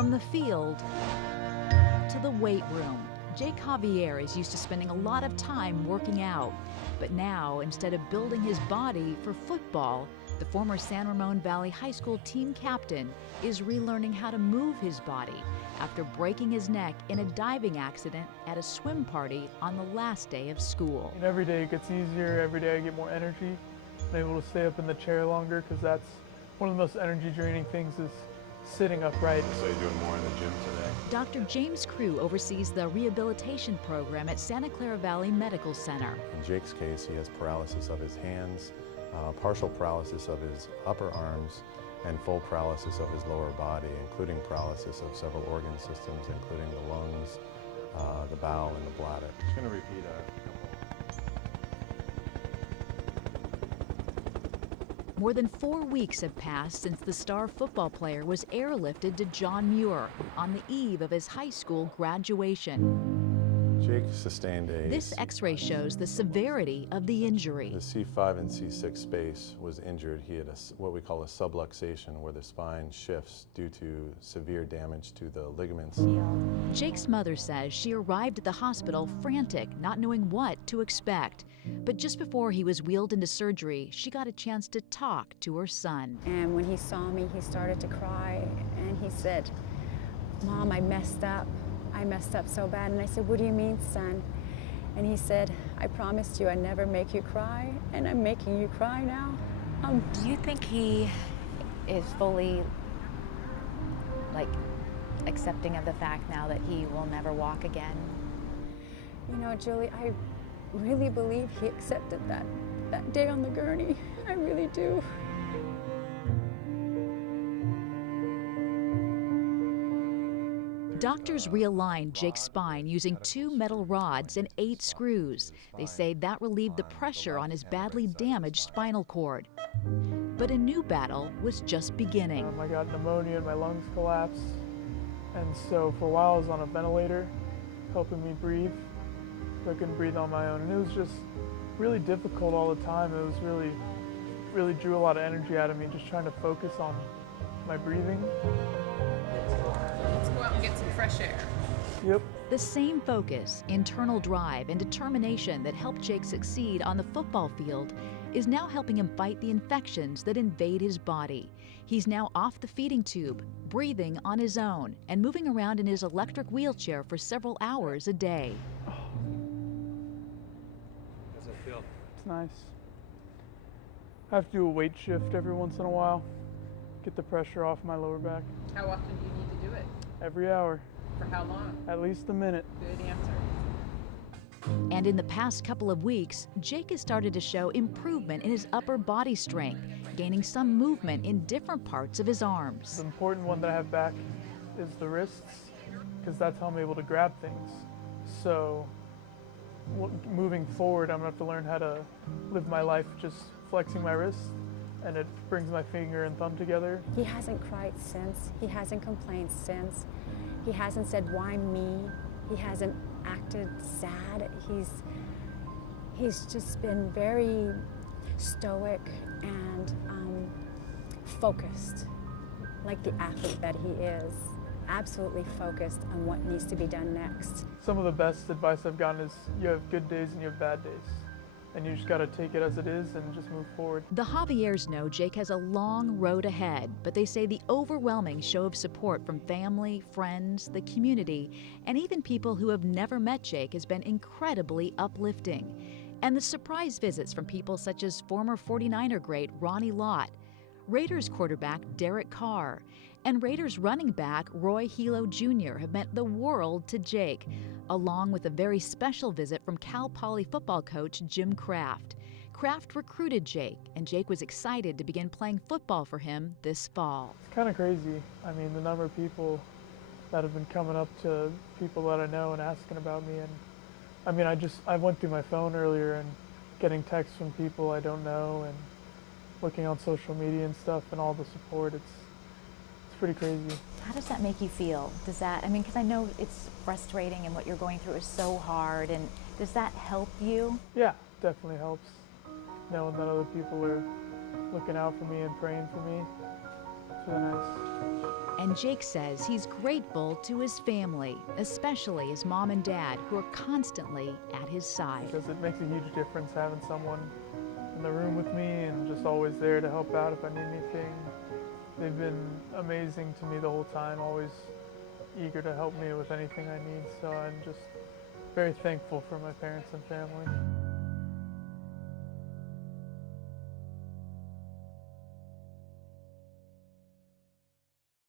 From the field to the weight room, Jake Javier is used to spending a lot of time working out. But now, instead of building his body for football, the former San Ramon Valley High School team captain is relearning how to move his body after breaking his neck in a diving accident at a swim party on the last day of school. And every day it gets easier, every day I get more energy. I'm able to stay up in the chair longer because that's one of the most energy draining things is sitting upright. So you're doing more in the gym today? Dr. James Crew oversees the rehabilitation program at Santa Clara Valley Medical Center. In Jake's case, he has paralysis of his hands, partial paralysis of his upper arms, and full paralysis of his lower body, including paralysis of several organ systems, including the lungs, the bowel, and the bladder. I'm just going to repeat More than 4 weeks have passed since the star football player was airlifted to John Muir on the eve of his high school graduation. Jake sustained This x-ray shows the severity of the injury. The C5 and C6 space was injured. He had what we call a subluxation, where the spine shifts due to severe damage to the ligaments. Jake's mother says she arrived at the hospital frantic, not knowing what to expect. But just before he was wheeled into surgery, she got a chance to talk to her son. And when he saw me, he started to cry, and he said, "Mom, I messed up. I messed up so bad." And I said, "What do you mean, son?" And he said, "I promised you I'd never make you cry, and I'm making you cry now." Do you think he is fully, accepting of the fact now that he will never walk again? You know, Julie, I really believe he accepted that day on the gurney. I really do. Doctors realigned Jake's spine using 2 metal rods and 8 screws. They say that relieved the pressure on his badly damaged spinal cord. But a new battle was just beginning. I got pneumonia and my lungs collapsed. And so for a while I was on a ventilator, helping me breathe. So I couldn't breathe on my own. And it was just really difficult all the time. It was really drew a lot of energy out of me, just trying to focus on my breathing. Let's go out and get some fresh air. Yep. The same focus, internal drive, and determination that helped Jake succeed on the football field is now helping him fight the infections that invade his body. He's now off the feeding tube, breathing on his own, and moving around in his electric wheelchair for several hours a day. How's it feel? It's nice. I have to do a weight shift every once in a while, get the pressure off my lower back. How often do you need to do it? Every hour. For how long? At least a minute. Good answer. And in the past couple of weeks, Jake has started to show improvement in his upper body strength, gaining some movement in different parts of his arms. The important one that I have back is the wrists, because that's how I'm able to grab things. So moving forward, I'm gonna have to learn how to live my life just flexing my wrist, and it brings my finger and thumb together. He hasn't cried since. He hasn't complained since. He hasn't said, "Why me?" He hasn't acted sad. He's just been very stoic and focused, like the athlete that he is. Absolutely focused on what needs to be done next. Some of the best advice I've gotten is you have good days and you have bad days. And you just got to take it as it is and just move forward. The Javiers know Jake has a long road ahead, but they say the overwhelming show of support from family, friends, the community, and even people who have never met Jake has been incredibly uplifting. And the surprise visits from people such as former 49er great Ronnie Lott, Raiders quarterback Derek Carr, and Raiders running back Roy Hilo Jr. have meant the world to Jake, along with a very special visit from Cal Poly football coach Jim Kraft. Kraft recruited Jake, and Jake was excited to begin playing football for him this fall. It's kind of crazy. I mean, the number of people that have been coming up to people that I know and asking about me. And I mean, I went through my phone earlier and getting texts from people I don't know and looking on social media and stuff and all the support. It's pretty crazy. How does that make you feel? Does that, because I know it's frustrating and what you're going through is so hard, and does that help you? Yeah, definitely helps. Knowing that other people are looking out for me and praying for me. It's really nice. And Jake says he's grateful to his family, especially his mom and dad, who are constantly at his side. Because it makes a huge difference having someone in the room with me and just always there to help out if I need anything. They've been amazing to me the whole time, always eager to help me with anything I need, so I'm just very thankful for my parents and family.